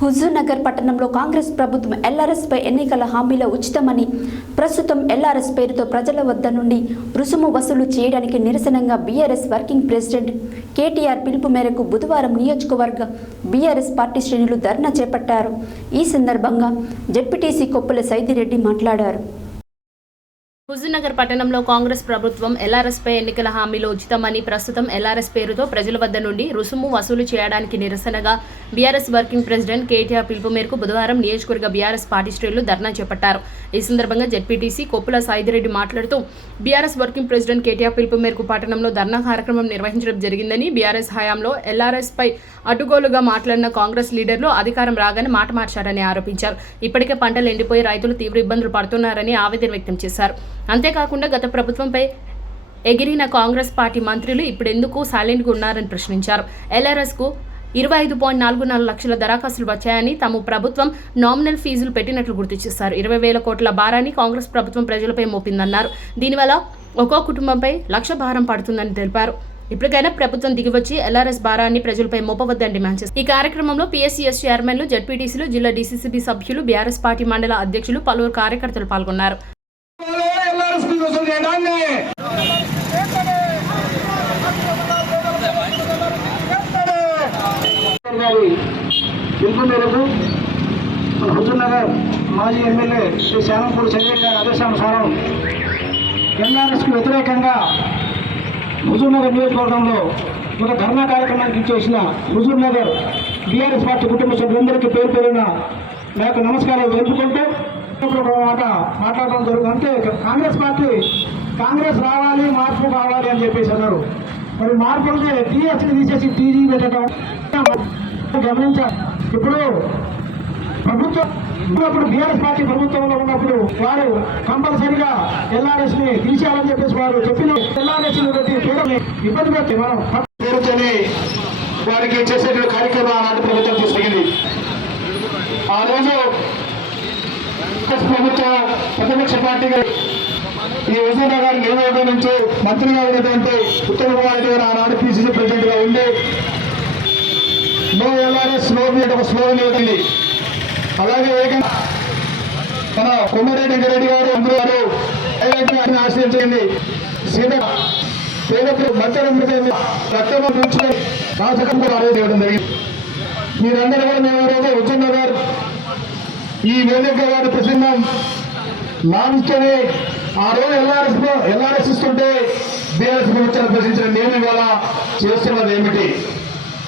హుజూర్నగర్ పట్టణంలో కాంగ్రెస్ ప్రభుత్వం ఎల్ఆర్ఎస్పై ఎన్నికల హామీలో ఉచితమని, ప్రస్తుతం ఎల్ఆర్ఎస్ పేరుతో ప్రజల వద్ద నుండి రుసుము వసూలు చేయడానికి నిరసనగా బీఆర్ఎస్ వర్కింగ్ ప్రెసిడెంట్ కేటీఆర్ పిలుపు మేరకు బుధవారం నియోజకవర్గ బీఆర్ఎస్ పార్టీ శ్రేణులు ధర్నా చేపట్టారు. ఈ సందర్భంగా జెడ్పీటీసీ కొప్పుల సైదిరెడ్డి మాట్లాడారు. హుజూర్నగర్ పట్టణంలో కాంగ్రెస్ ప్రభుత్వం ఎల్ఆర్ఎస్పై ఎన్నికల హామీలో ఉచితమని, ప్రస్తుతం ఎల్ఆర్ఎస్ పేరుతో ప్రజల వద్ద నుండి రుసుము వసూలు చేయడానికి నిరసనగా బీఆర్ఎస్ వర్కింగ్ ప్రెసిడెంట్ కేటీఆర్ పిలుపు మేరకు బుధవారం నియోజకవర్గ బీఆర్ఎస్ పార్టీ శ్రేణులు ధర్నా చేపట్టారు. ఈ సందర్భంగా జెడ్పీటీసీ కొప్పుల సైదిరెడ్డి మాట్లాడుతూ బీఆర్ఎస్ వర్కింగ్ ప్రెసిడెంట్ కేటీఆర్ పిలుపు మేరకు పట్టణంలో ధర్నా కార్యక్రమం నిర్వహించడం జరిగిందని, బీఆర్ఎస్ హయాంలో ఎల్ఆర్ఎస్పై అడ్డుగోలుగా మాట్లాడిన కాంగ్రెస్ లీడర్లు అధికారం రాగానే మాట మార్చారని ఆరోపించారు. ఇప్పటికే పంటలు ఎండిపోయి రైతులు తీవ్ర ఇబ్బందులు పడుతున్నారని ఆవేదన వ్యక్తం చేశారు. అంతేకాకుండా గత ప్రభుత్వంపై ఎగిరిన కాంగ్రెస్ పార్టీ మంత్రులు ఇప్పుడెందుకు సైలెంట్గా ఉన్నారని ప్రశ్నించారు. ఎల్ఆర్ఎస్కు 25.44 లక్షల దరఖాస్తులు వచ్చాయని, తాము ప్రభుత్వం నామినల్ ఫీజులు పెట్టినట్లు గుర్తు చేశారు. 20,000 కోట్ల భారాన్ని కాంగ్రెస్ ప్రభుత్వం ప్రజలపై మోపిందన్నారు. దీనివల్ల ఒక్కో కుటుంబంపై 1,00,000 భారం పడుతుందని తెలిపారు. ఇప్పటికైనా ప్రభుత్వం దిగివచ్చి ఎల్ఆర్ఎస్ భారాన్ని ప్రజలపై మోపవద్దని డిమాండ్ చేశారు. ఈ కార్యక్రమంలో పీఎస్సీఎస్ చైర్మన్లు, జెడ్పీటీసీలు, జిల్లా డీసీసీబీ సభ్యులు, బీఆర్ఎస్ పార్టీ మండల అధ్యక్షులు, పలువురు కార్యకర్తలు పాల్గొన్నారు. పిలుపు మేరకు హుజూర్నగర్ మాజీ ఎమ్మెల్యే శ్రీ శానంపూడి సంజయ్ గారి ఆదేశానుసారం ఎల్ఆర్ఎస్కు వ్యతిరేకంగా హుజూర్నగర్ నియోజకవర్గంలో ఒక ధర్నా కార్యక్రమానికి ఇచ్చేసిన హుజూర్నగర్ బీఆర్ఎస్ పార్టీ కుటుంబ సభ్యులందరికీ పేరు పేరున నాకు నమస్కారాలు తెలుపుకుంటూ మాట్లాడడం జరుగుతుంది. అంటే కాంగ్రెస్ పార్టీ కాంగ్రెస్ రావాలి, మార్పు కావాలి అని చెప్పేసి అన్నారు. మరి మార్పులకి టీఎస్ని తీసేసి టీజీ పెట్టడం గమనించాలి. ఇప్పుడు బీఆర్ఎస్ పార్టీ ప్రభుత్వంలో ఉన్నప్పుడు వారు కంపల్సరిగా ఎల్ఆర్ఎస్ ని తీసేయాలని చెప్పేసి వారు చెప్పిన ఎల్ఆర్ఎస్ ఇబ్బంది పెట్టి మనం పేరుతోనే వారికి చేసేటువంటి కార్యక్రమం ఆనాటి ప్రభుత్వం తీసుకెళ్ళింది. ఆ రోజు ప్రభుత్వం ప్రతిపక్ష పార్టీగా ఈ హుజూర్నగర్ నియోజకవర్గం నుంచి మంత్రిగా ఉన్నటువంటి ఉత్తమ్ కుమార్ రెడ్డి గారు ఆనాడు పీసీసీ ప్రెసిడెంట్ గా ఉండి నో ఎల్ఆర్ఎస్ నో బి ఒక స్లోగన్ ఇవ్వండి. అలాగే మన కొమ్మిరెడ్డి వెంకరెడ్డి గారు అందరూ గారు ఆశ్రయించండి. పేదలకు మధ్య రక్తం పెంచుకొని రాజకం కూడా ఆరోగ్యం చేయడం జరిగింది. మీరందరూ కూడా మేము ఈరోజు హుజూర్నగర్ ఈ వేదిక గారి ప్రసంగం నామిస్తూనే ఆ రోజు ఎల్ఆర్ఎస్ ఇస్తుంటే బీఆర్ఎస్ ప్రభుత్వాన్ని ప్రశ్నించిన నేను ఇవాళ చేస్తున్నది ఏమిటి?